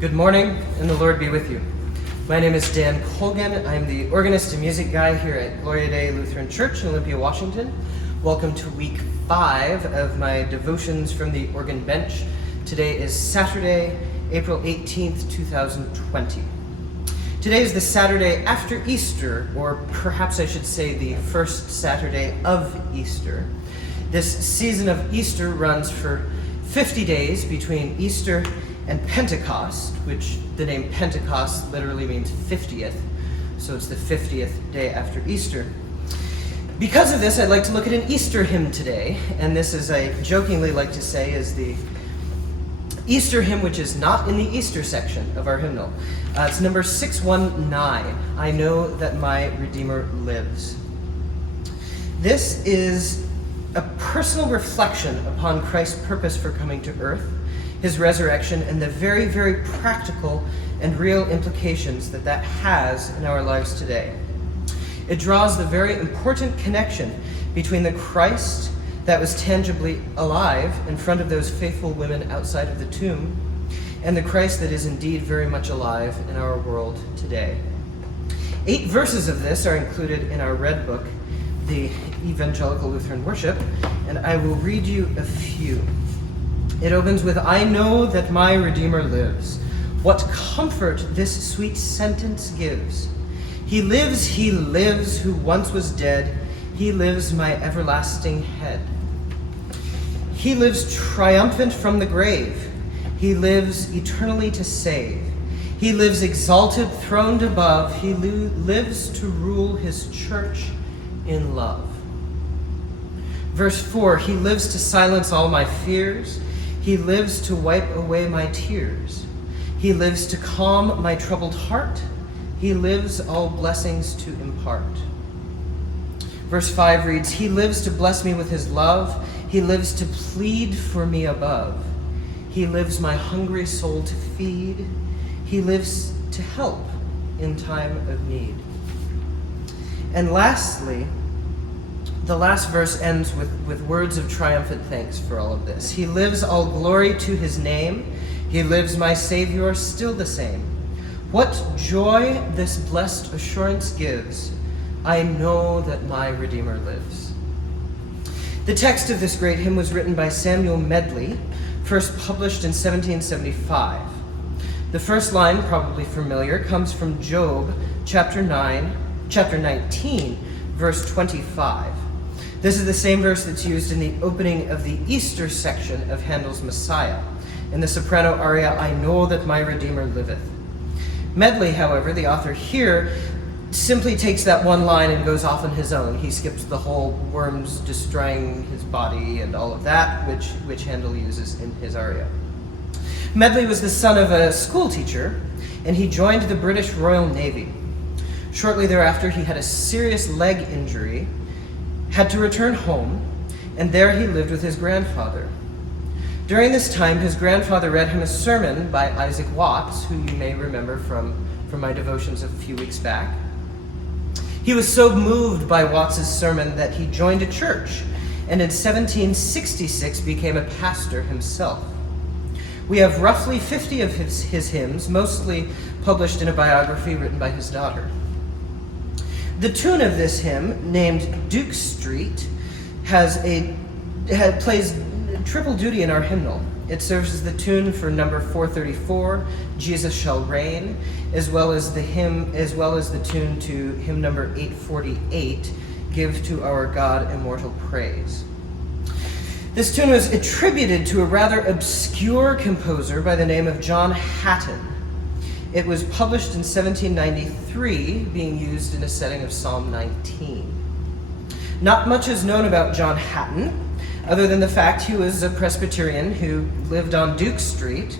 Good morning, and the Lord be with you. My name is Dan Colgan. I'm the organist and music guy here at Gloria Lutheran Church in Olympia, Washington. Welcome to week 5 of my devotions from the organ bench. Today is Saturday, April 18th, 2020. Today is the Saturday after Easter, or perhaps I should say the first Saturday of Easter. This season of Easter runs for 50 days between Easter and Pentecost, which the name Pentecost literally means 50th, so it's the 50th day after Easter. Because of this, I'd like to look at an Easter hymn today, and this, as I jokingly like to say, is the Easter hymn which is not in the Easter section of our hymnal. It's number 619, I Know That My Redeemer Lives. This is a personal reflection upon Christ's purpose for coming to earth, his resurrection, and the very, very practical and real implications that that has in our lives today. It draws the very important connection between the Christ that was tangibly alive in front of those faithful women outside of the tomb and the Christ that is indeed very much alive in our world today. 8 verses of this are included in our red book, the Evangelical Lutheran Worship, and I will read you a few. It opens with, I know that my Redeemer lives. What comfort this sweet sentence gives. He lives, who once was dead. He lives, my everlasting head. He lives triumphant from the grave. He lives eternally to save. He lives exalted, throned above. He lives to rule his church in love. Verse 4, he lives to silence all my fears. He lives to wipe away my tears. He lives to calm my troubled heart. He lives all blessings to impart. Verse 5 reads, he lives to bless me with his love. He lives to plead for me above. He lives my hungry soul to feed. He lives to help in time of need. And lastly, the last verse ends with words of triumphant thanks for all of this. He lives, all glory to his name. He lives, my Savior, still the same. What joy this blessed assurance gives. I know that my Redeemer lives. The text of this great hymn was written by Samuel Medley, first published in 1775. The first line, probably familiar, comes from Job chapter 19, verse 25. This is the same verse that's used in the opening of the Easter section of Handel's Messiah. In the soprano aria, I know that my Redeemer liveth. Medley, however, the author here, simply takes that one line and goes off on his own. He skips the whole worms destroying his body and all of that, which Handel uses in his aria. Medley was the son of a school teacher, and he joined the British Royal Navy. Shortly thereafter, he had a serious leg injury, had to return home, and there he lived with his grandfather. During this time, his grandfather read him a sermon by Isaac Watts, who you may remember from my devotions a few weeks back. He was so moved by Watts's sermon that he joined a church, and in 1766 became a pastor himself. We have roughly 50 of his hymns, mostly published in a biography written by his daughter. The tune of this hymn, named Duke Street, plays triple duty in our hymnal. It serves as the tune for number 434, Jesus Shall Reign, as well as the tune to hymn number 848, Give to Our God Immortal Praise. This tune was attributed to a rather obscure composer by the name of John Hatton. It was published in 1793, being used in a setting of Psalm 19. Not much is known about John Hatton, other than the fact he was a Presbyterian who lived on Duke Street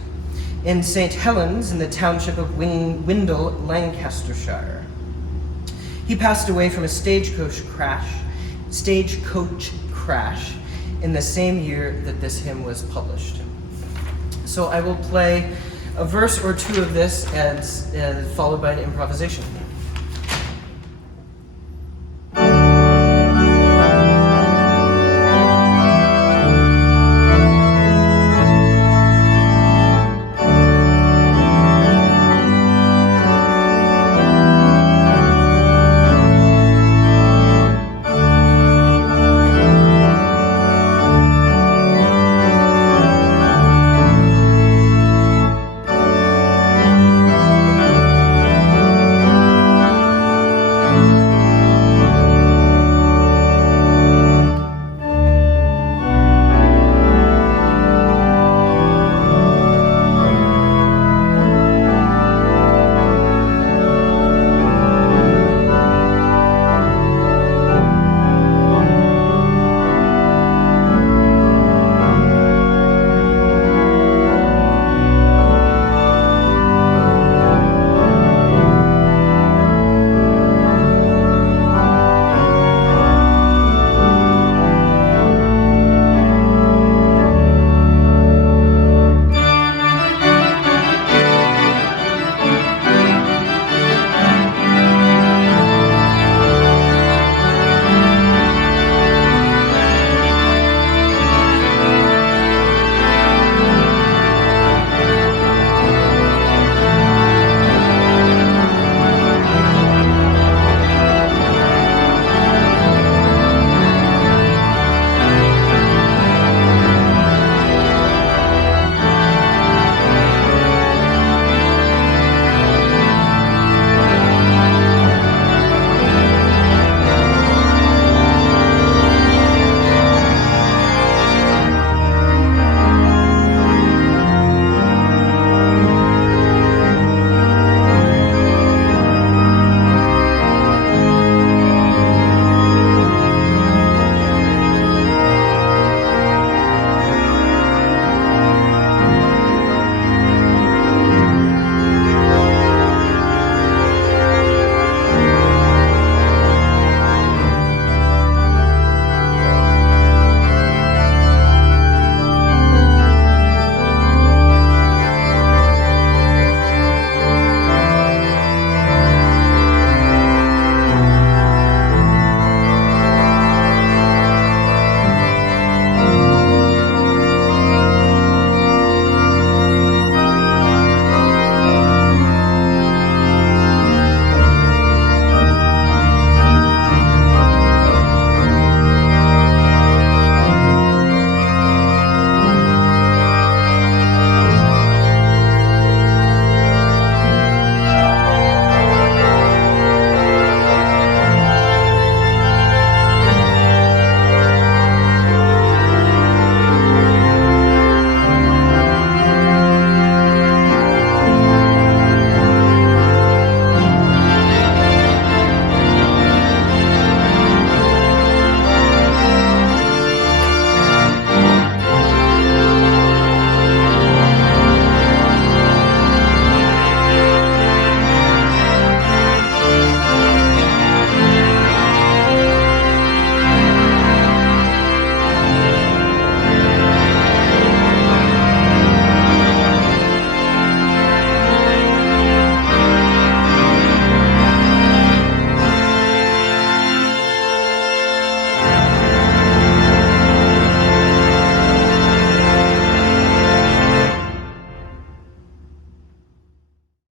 in St. Helens in the township of Windle, Lancastershire. He passed away from a stagecoach crash in the same year that this hymn was published. So I will play a verse or two of this and followed by an improvisation.